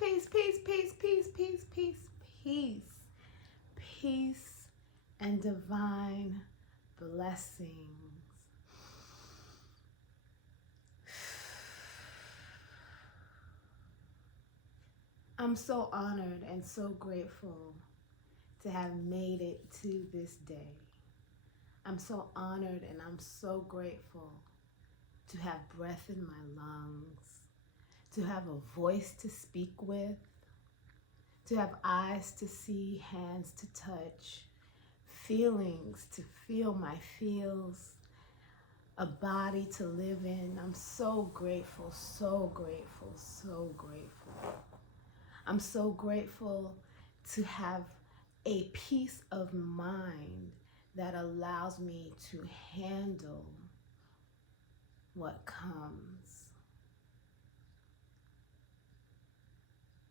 peace, peace, peace, peace, peace, peace, peace, peace, and divine blessings. I'm so honored and so grateful to have made it to this day. I'm so honored and I'm so grateful to have breath in my lungs, to have a voice to speak with, to have eyes to see, hands to touch, feelings to feel my feels, a body to live in. I'm so grateful, so grateful, so grateful. I'm so grateful to have a peace of mind that allows me to handle what comes.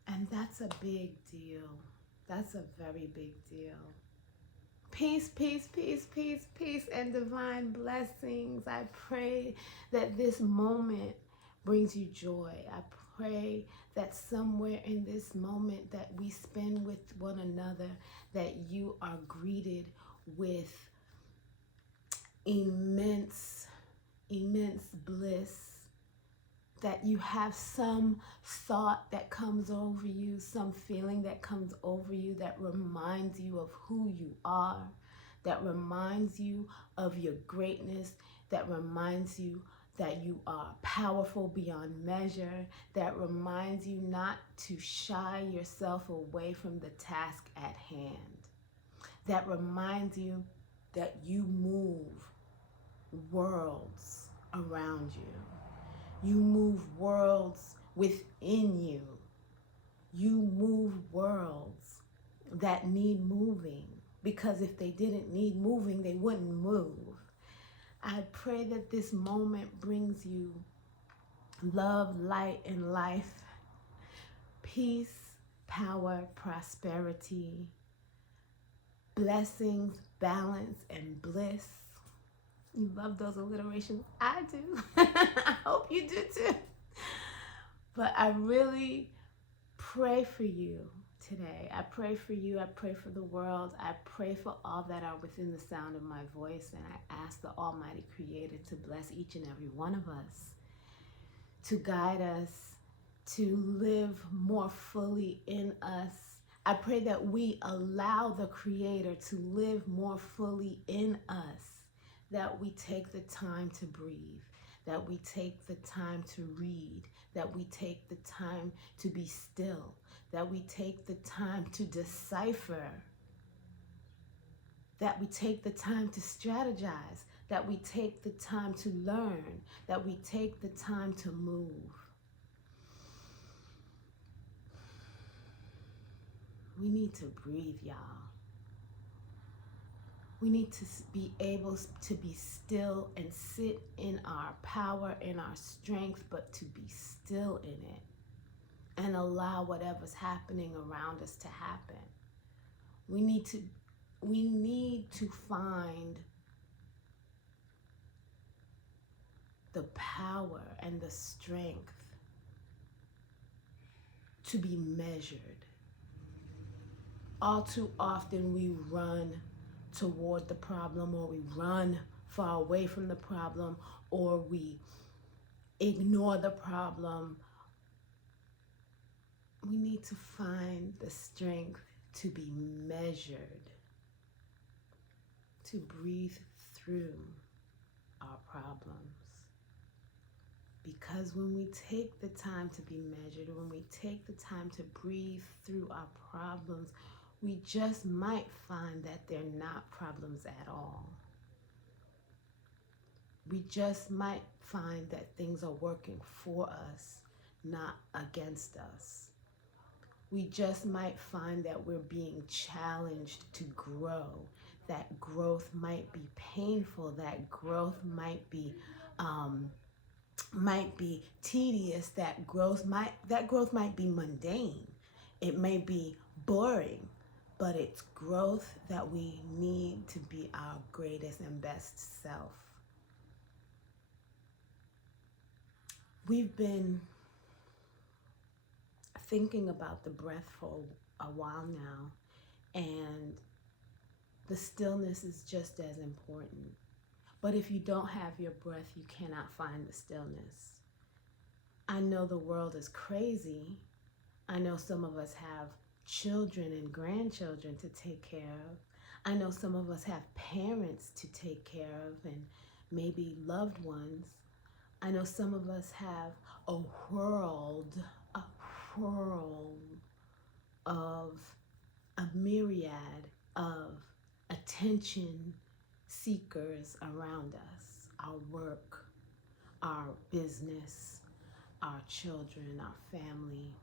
And that's a big deal. That's a very big deal. Peace, peace, peace, peace, peace, and divine blessings. I pray that this moment brings you joy. I pray that somewhere in this moment that we spend with one another, that you are greeted with immense bliss, that you have some thought that comes over you, some feeling that comes over you that reminds you of who you are, that reminds you of your greatness, that reminds you that you are powerful beyond measure, that reminds you not to shy yourself away from the task at hand, that reminds you that you move worlds around you. You move worlds within you. You move worlds that need moving, because if they didn't need moving, they wouldn't move. I pray that this moment brings you love, light, and life, peace, power, prosperity, blessings, balance, and bliss. You love those alliterations. I do. I hope you do too. But I really pray for you today. I pray for you. I pray for the world. I pray for all that are within the sound of my voice. And I ask the Almighty Creator to bless each and every one of us, to guide us, to live more fully in us. I pray that we allow the Creator to live more fully in us, that we take the time to breathe, that we take the time to read, that we take the time to be still, that we take the time to decipher, that we take the time to strategize, that we take the time to learn, that we take the time to move. We need to breathe, y'all. We need to be able to be still and sit in our power, in our strength, but to be still in it and allow whatever's happening around us to happen. We need to find the power and the strength to be measured. All too often we run toward the problem, or we run far away from the problem, or we ignore the problem. We need to find the strength to be measured, to breathe through our problems. Because when we take the time to be measured, when we take the time to breathe through our problems, we just might find that they're not problems at all. We just might find that things are working for us, not against us. We just might find that we're being challenged to grow. That growth might be painful. That growth might be tedious. That growth might be mundane. It may be boring. But it's growth that we need to be our greatest and best self. We've been thinking about the breath for a while now, and the stillness is just as important. But if you don't have your breath, you cannot find the stillness. I know the world is crazy. I know some of us have children and grandchildren to take care of. I know some of us have parents to take care of and maybe loved ones. I know some of us have a whirled of a myriad of attention seekers around us, our work, our business, our children, our family,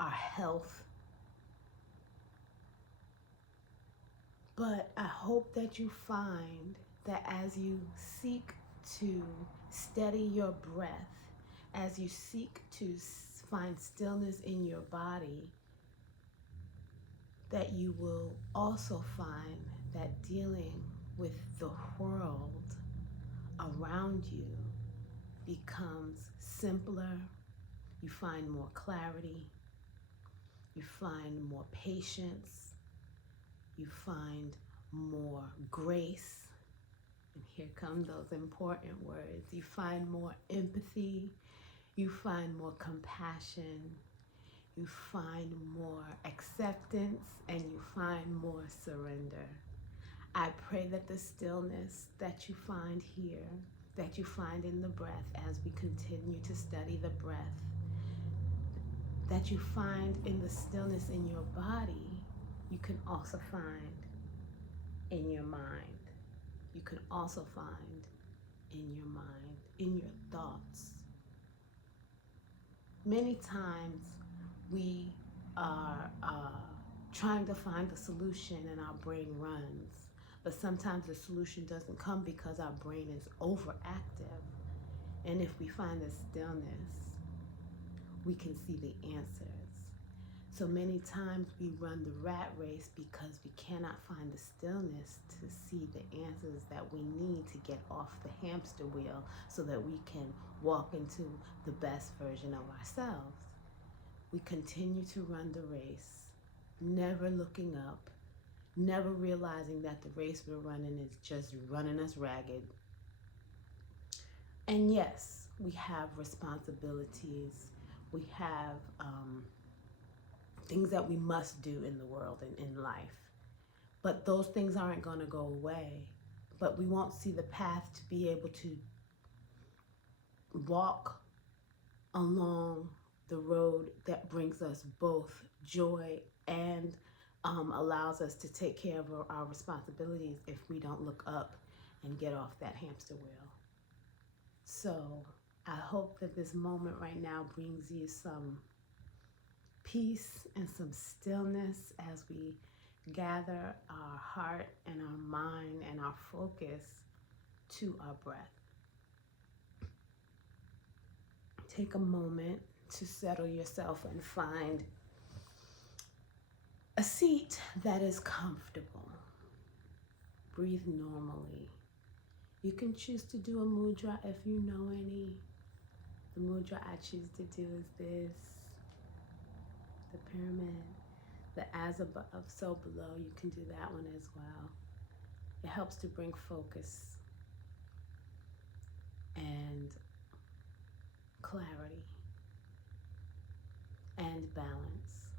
our health. But I hope that you find that as you seek to steady your breath, as you seek to find stillness in your body, that you will also find that dealing with the world around you becomes simpler. You find more clarity. You find more patience. You find more grace. And here come those important words. You find more empathy. You find more compassion. You find more acceptance, and you find more surrender. I pray that the stillness that you find here, that you find in the breath as we continue to study the breath, that you find in the stillness in your body, you can also find in your mind. You can also find in your mind, in your thoughts. Many times we are trying to find the solution and our brain runs. But sometimes the solution doesn't come because our brain is overactive. And if we find the stillness, we can see the answers. So many times we run the rat race because we cannot find the stillness to see the answers that we need to get off the hamster wheel so that we can walk into the best version of ourselves. We continue to run the race, never looking up, never realizing that the race we're running is just running us ragged. And yes, we have responsibilities. We have things that we must do in the world and in life. But those things aren't going to go away. But we won't see the path to be able to walk along the road that brings us both joy and allows us to take care of our responsibilities if we don't look up and get off that hamster wheel. So I hope that this moment right now brings you some peace and some stillness as we gather our heart and our mind and our focus to our breath. Take a moment to settle yourself and find a seat that is comfortable. Breathe normally. You can choose to do a mudra if you know any. The mudra I choose to do is this. The pyramid. The as above, so below. You can do that one as well. It helps to bring focus and clarity and balance.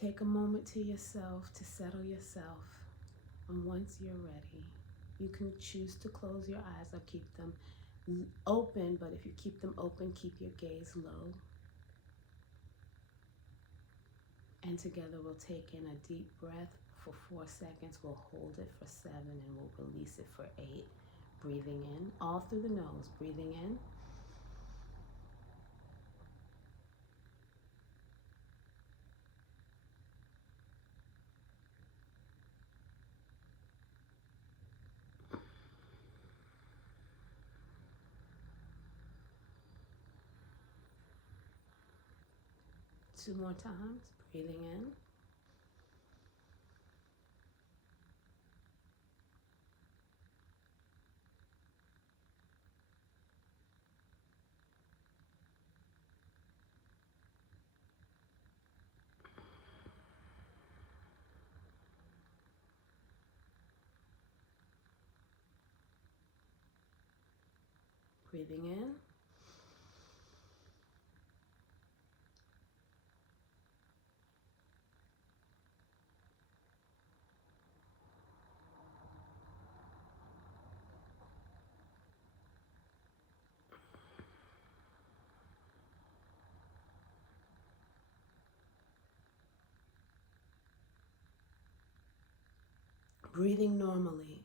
Take a moment to yourself to settle yourself. And once you're ready, you can choose to close your eyes or keep them open, but if you keep them open, keep your gaze low. And together we'll take in a deep breath for 4 seconds. We'll hold it for 7 and we'll release it for 8. Breathing in, all through the nose. Breathing in. Two more times. Breathing in. Breathing in. Breathing normally.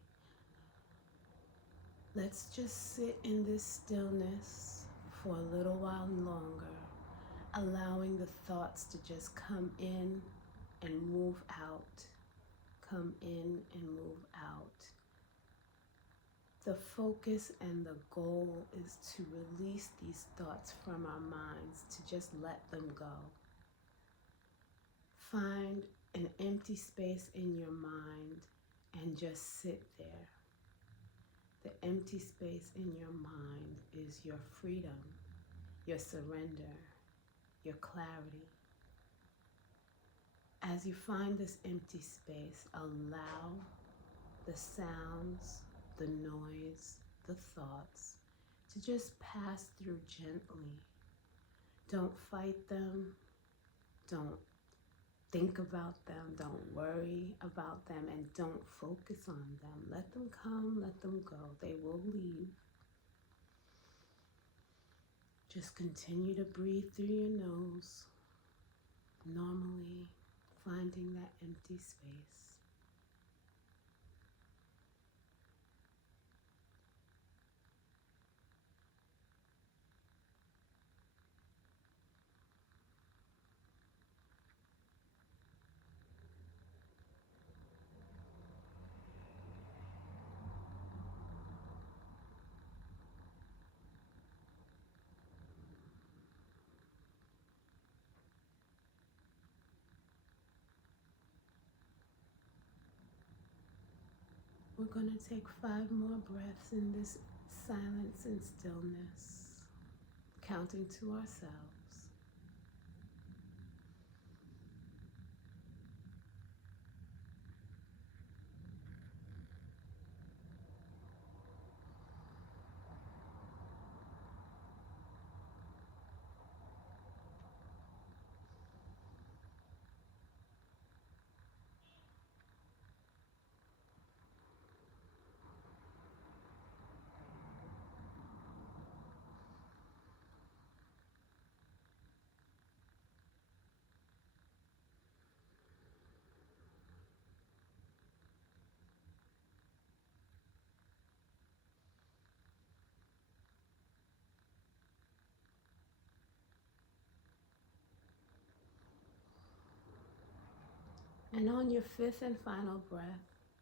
Let's just sit in this stillness for a little while longer, allowing the thoughts to just come in and move out. Come in and move out. The focus and the goal is to release these thoughts from our minds, to just let them go. Find an empty space in your mind and just sit there. The empty space in your mind is your freedom, your surrender, your clarity. As you find this empty space, allow the sounds, the noise, the thoughts to just pass through gently. Don't fight them. Don't think about them. Don't worry about them, and don't focus on them. Let them come, let them go. They will leave. Just continue to breathe through your nose, normally finding that empty space. We're going to take 5 more breaths in this silence and stillness, counting to ourselves. And on your 5th and final breath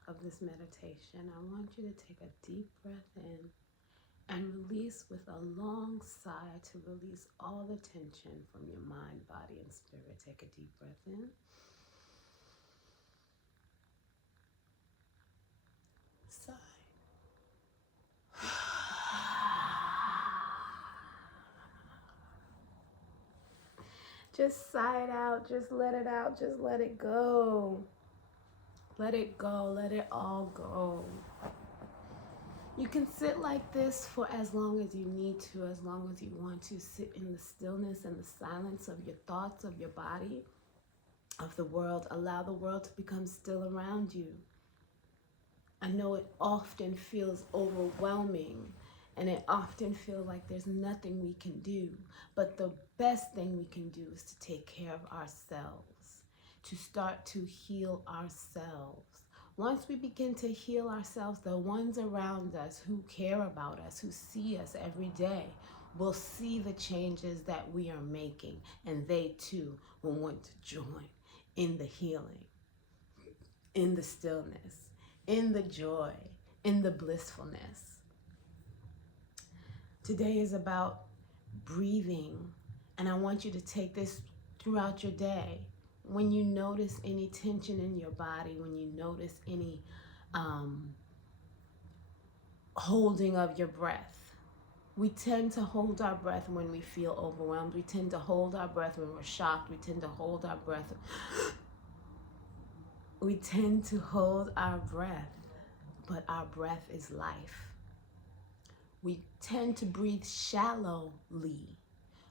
of this meditation, I want you to take a deep breath in and release with a long sigh to release all the tension from your mind, body, and spirit. Take a deep breath in. Sigh. Just sigh it out. Just let it out. Just let it go. Let it go. Let it all go. You can sit like this for as long as you need to, as long as you want to. Sit in the stillness and the silence of your thoughts, of your body, of the world. Allow the world to become still around you. I know it often feels overwhelming, and it often feels like there's nothing we can do. But the best thing we can do is to take care of ourselves, to start to heal ourselves. Once we begin to heal ourselves, the ones around us who care about us, who see us every day, will see the changes that we are making, and they too will want to join in the healing, in the stillness, in the joy, in the blissfulness. Today is about breathing, and I want you to take this throughout your day. When you notice any tension in your body, when you notice any holding of your breath. We tend to hold our breath when we feel overwhelmed. We tend to hold our breath when we're shocked. We tend to hold our breath. We tend to hold our breath, but our breath is life. We tend to breathe shallowly.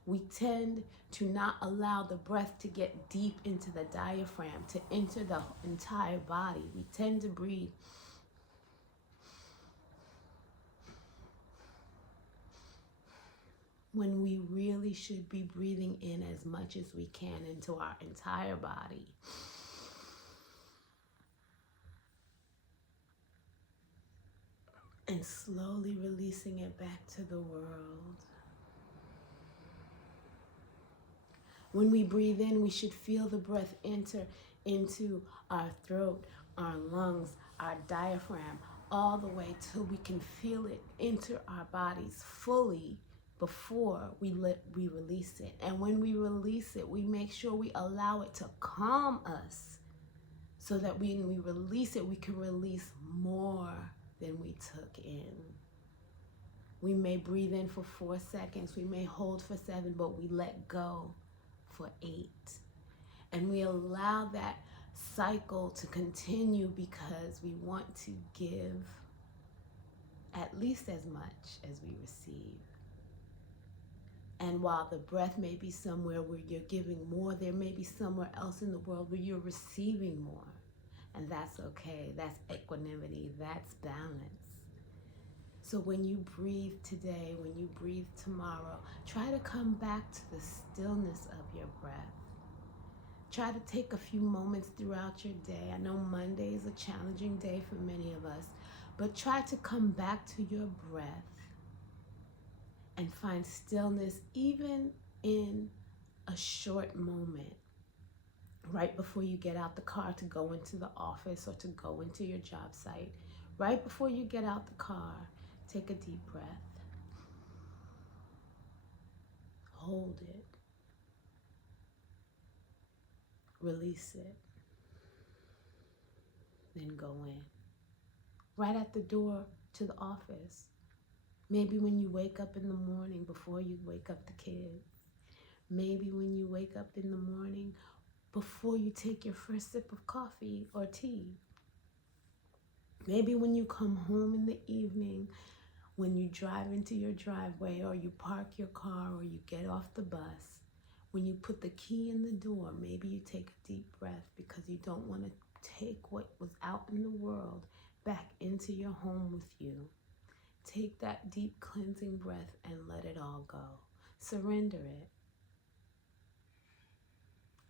We tend to not allow the breath to get deep into the diaphragm, to enter the entire body. We tend to breathe when we really should be breathing in as much as we can into our entire body. And slowly releasing it back to the world. When we breathe in, we should feel the breath enter into our throat, our lungs, our diaphragm, all the way till we can feel it enter our bodies fully before we release it. And when we release it, we make sure we allow it to calm us so that when we release it, we can release more than we took in. We may breathe in for 4 seconds, we may hold for 7, but we let go for 8. And we allow that cycle to continue because we want to give at least as much as we receive. And while the breath may be somewhere where you're giving more, there may be somewhere else in the world where you're receiving more. And that's okay. That's equanimity. That's balance. So when you breathe today, when you breathe tomorrow, try to come back to the stillness of your breath. Try to take a few moments throughout your day. I know Monday is a challenging day for many of us, but try to come back to your breath and find stillness even in a short moment. Right before you get out the car to go into the office or to go into your job site, right before you get out the car, take a deep breath. Hold it. Release it. Then go in. Right at the door to the office. Maybe when you wake up in the morning before you wake up the kids. Maybe when you wake up in the morning before you take your first sip of coffee or tea. Maybe when you come home in the evening, when you drive into your driveway or you park your car or you get off the bus, when you put the key in the door, maybe you take a deep breath because you don't want to take what was out in the world back into your home with you. Take that deep cleansing breath and let it all go. Surrender it.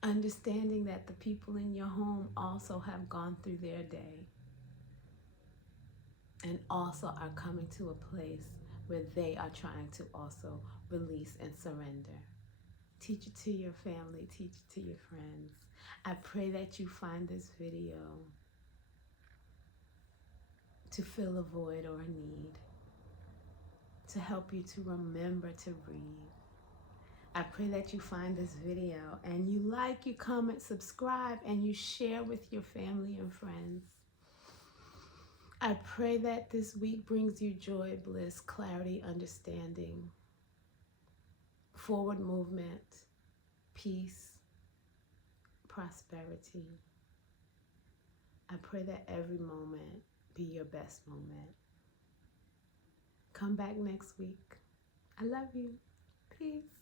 Understanding that the people in your home also have gone through their day and also are coming to a place where they are trying to also release and surrender. Teach it to your family, teach it to your friends. I pray that you find this video to fill a void or a need, to help you to remember to breathe. I pray that you find this video and you like, you comment, subscribe, and you share with your family and friends. I pray that this week brings you joy, bliss, clarity, understanding, forward movement, peace, prosperity. I pray that every moment be your best moment. Come back next week. I love you. Peace.